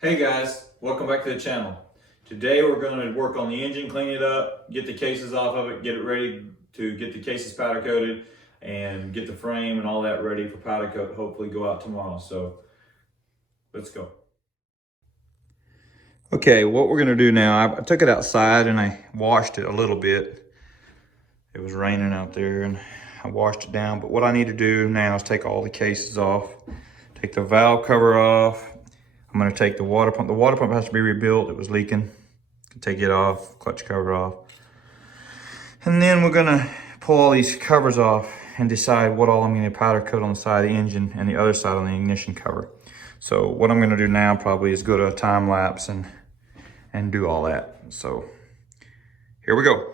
Hey guys, welcome back to the channel. Today we're going to work on the engine, clean it up, get the cases off of it, get it ready to get the cases powder coated and get the frame and all that ready for powder coat, hopefully go out tomorrow. So let's go. Okay, what we're going to do now, I took it outside and I washed it a little bit. It was raining out there and I washed it down, but what I need to do now is take all the cases off, take the valve cover off. I'm going to take the water pump. The water pump has to be rebuilt. It was leaking. Take it off, clutch cover off. And then we're going to pull all these covers off and decide what all I'm going to powder coat on the side of the engine and the other side on the ignition cover. So what I'm going to do now probably is go to a time lapse and do all that. So here we go.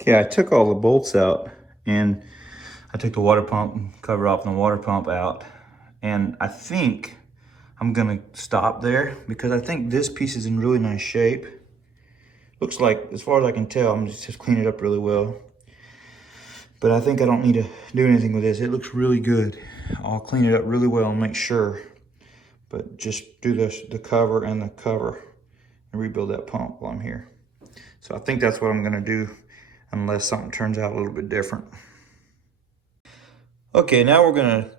Okay, I took all the bolts out and I took the water pump cover off and the water pump out. And I think I'm gonna stop there because I think this piece is in really nice shape. Looks like, as far as I can tell, I'm just clean it up really well. But I think I don't need to do anything with this. It looks really good. I'll clean it up really well and make sure. But just do the cover and the cover and rebuild that pump while I'm here. So I think that's what I'm gonna do, unless something turns out a little bit different. Okay, now we're gonna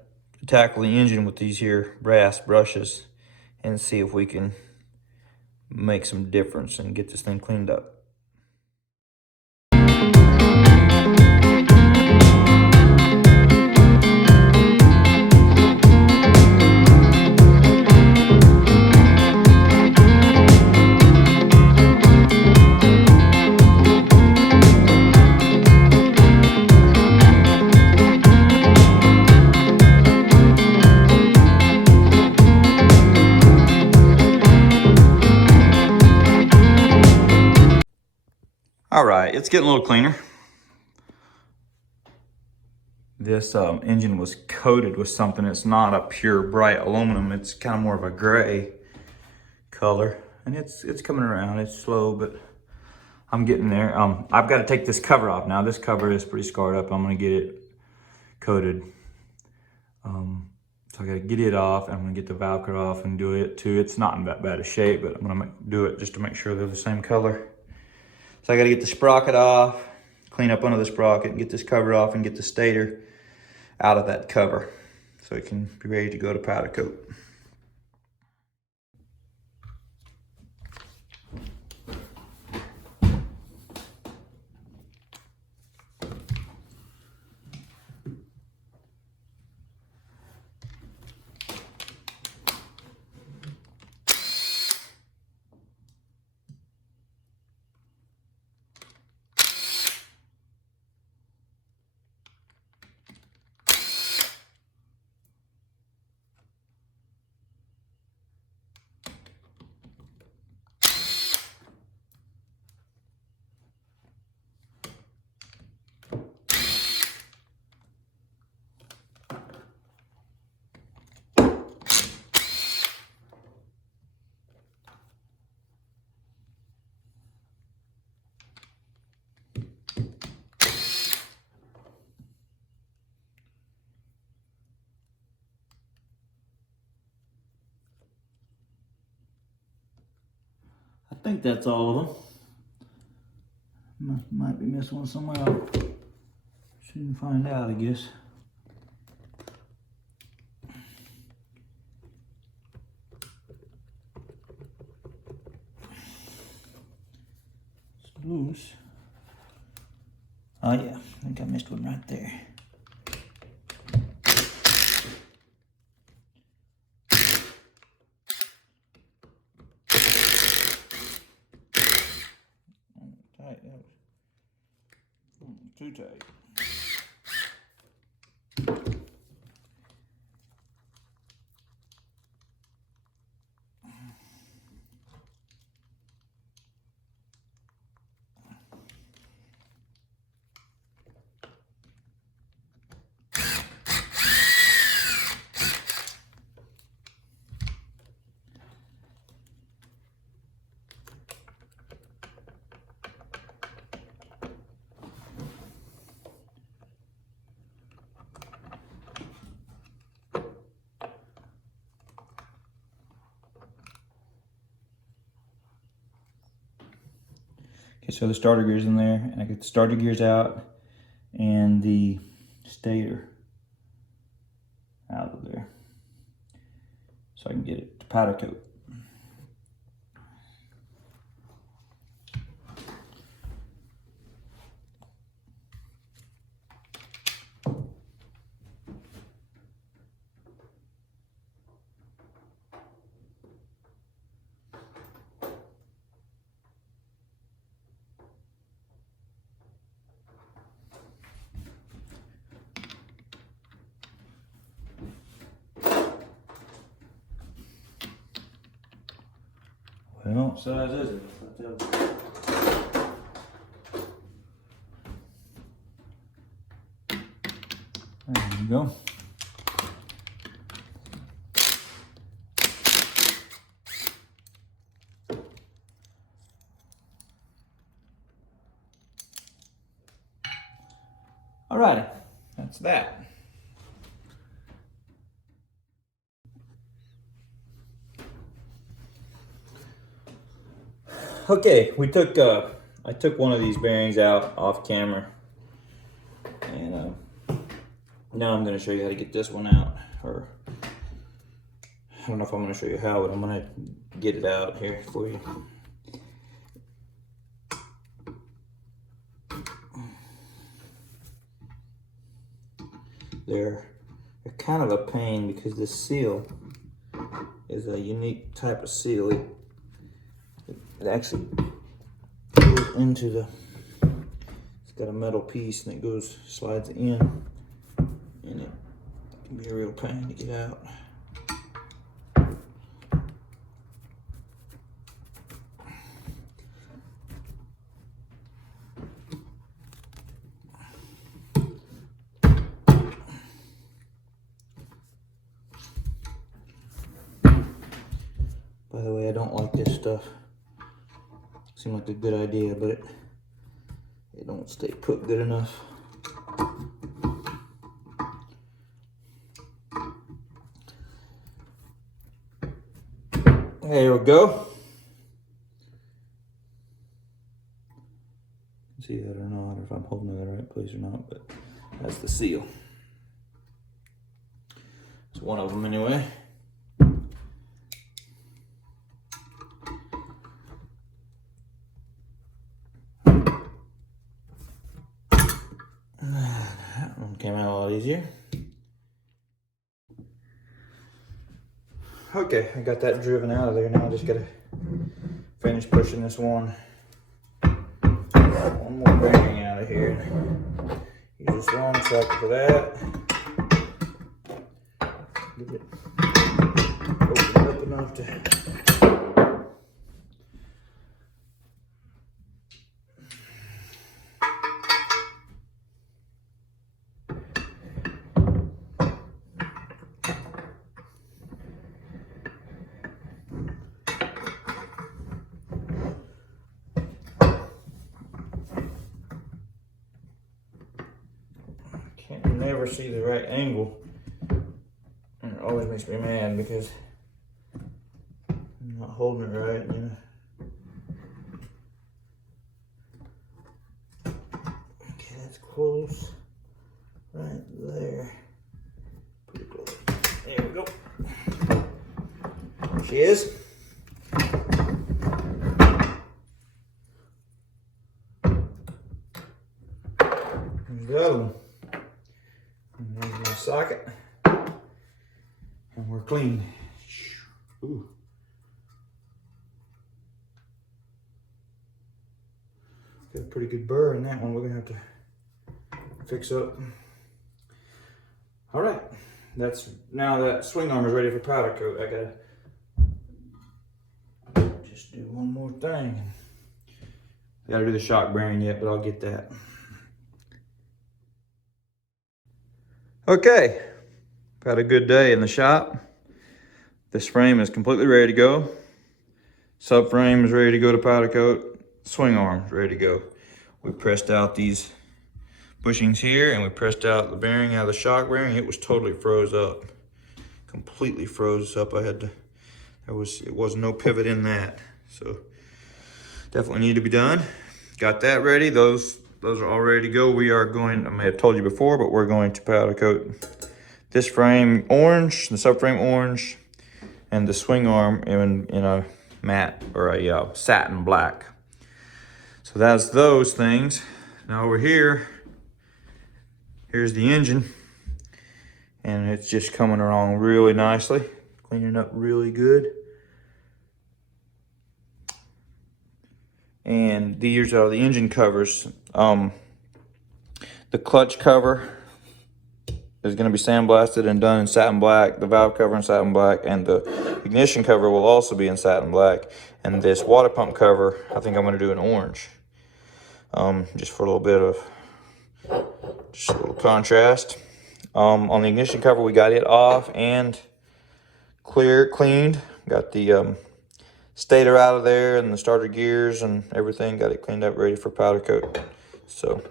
tackle the engine with these here brass brushes and see if we can make some difference and get this thing cleaned up. All right, it's getting a little cleaner. This engine was coated with something. It's not a pure bright aluminum. It's kind of more of a gray color, and it's coming around. It's slow, but I'm getting there. I've got to take this cover off now. This cover is pretty scarred up. I'm gonna get it coated. So I gotta get it off. I'm gonna get the valve cover off and do it too. It's not in that bad a shape, but I'm gonna do it just to make sure they're the same color. So I gotta get the sprocket off, clean up under the sprocket, and get this cover off and get the stator out of that cover so it can be ready to go to powder coat. I think that's all of them. Might be missing one somewhere. I'll soon find out, I guess. It's loose. Oh yeah, I think I missed one right there. Tight, that was too tight. Okay, so the starter gear's in there, and I get the starter gears out and the stator out of there so I can get it to powder coat. Well, what size is it? There you go. Alrighty, that's that. Okay, I took one of these bearings out off camera, and now I'm going to show you how to get this one out. Or I don't know if I'm going to show you how, but I'm going to get it out here for you. They're kind of a pain because this seal is a unique type of seal. It actually goes into the, it's got a metal piece and it slides in, and it can be a real pain to get out. By the way, I don't like this stuff. Seemed like a good idea, but it don't stay put good enough. There we go. See that or not, or if I'm holding it in the right place or not, but that's the seal. It's one of them anyway. That one came out a lot easier. Okay, I got that driven out of there. Now I just gotta finish pushing this one more bearing out of here. Use this long socket for that. Get it opened up enough to. Can't never see the right angle, and it always makes me mad because I'm not holding it right, you know. Okay, that's close, right there, pretty close. There we go. There she is. There's the other one. And there's my socket, and we're clean. Ooh. Got a pretty good burr in that one. We're gonna have to fix up. All right, now that swing arm is ready for powder coat. I gotta just do one more thing. I gotta do the shock bearing yet, but I'll get that. Okay, had a good day in the shop. This frame is completely ready to go. Subframe is ready to go to powder coat. Swing arm is ready to go. We pressed out these bushings here, and we pressed out the bearing out of the shock bearing. It was totally froze up, completely froze up. It was no pivot in that, so definitely needed to be done. got that ready. Those are all ready to go. We are going, I may have told you before, but we're going to powder coat this frame orange, the subframe orange, and the swing arm in a matte or a satin black. So that's those things. Now over here, here's the engine, and it's just coming along really nicely, cleaning up really good. And these are the engine covers. The clutch cover is going to be sandblasted and done in satin black, the valve cover in satin black, and the ignition cover will also be in satin black. And this water pump cover, I think I'm going to do in orange, just for a little bit of, just a little contrast. On the ignition cover, we got it off and cleaned. Got the Stator out of there and the starter gears and everything. Got it cleaned up, ready for powder coat. So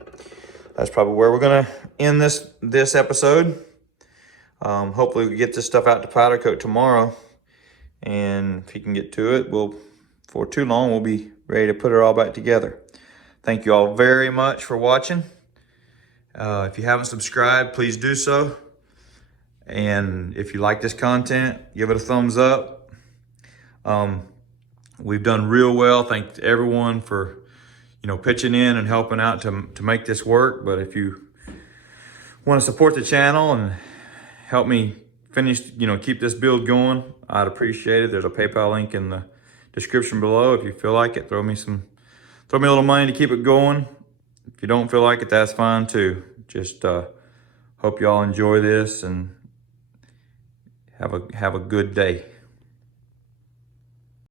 that's probably where we're gonna end this episode. Hopefully we get this stuff out to powder coat tomorrow, and if he can get to it, before too long, we'll be ready to put it all back together. Thank you all very much for watching. If you haven't subscribed, please do so. And if you like this content, give it a thumbs up. We've done real well. Thank everyone for, pitching in and helping out to make this work. But if you want to support the channel and help me finish, keep this build going, I'd appreciate it. There's a PayPal link in the description below. If you feel like it, throw me a little money to keep it going. If you don't feel like it, that's fine too. Just hope y'all enjoy this and have a good day.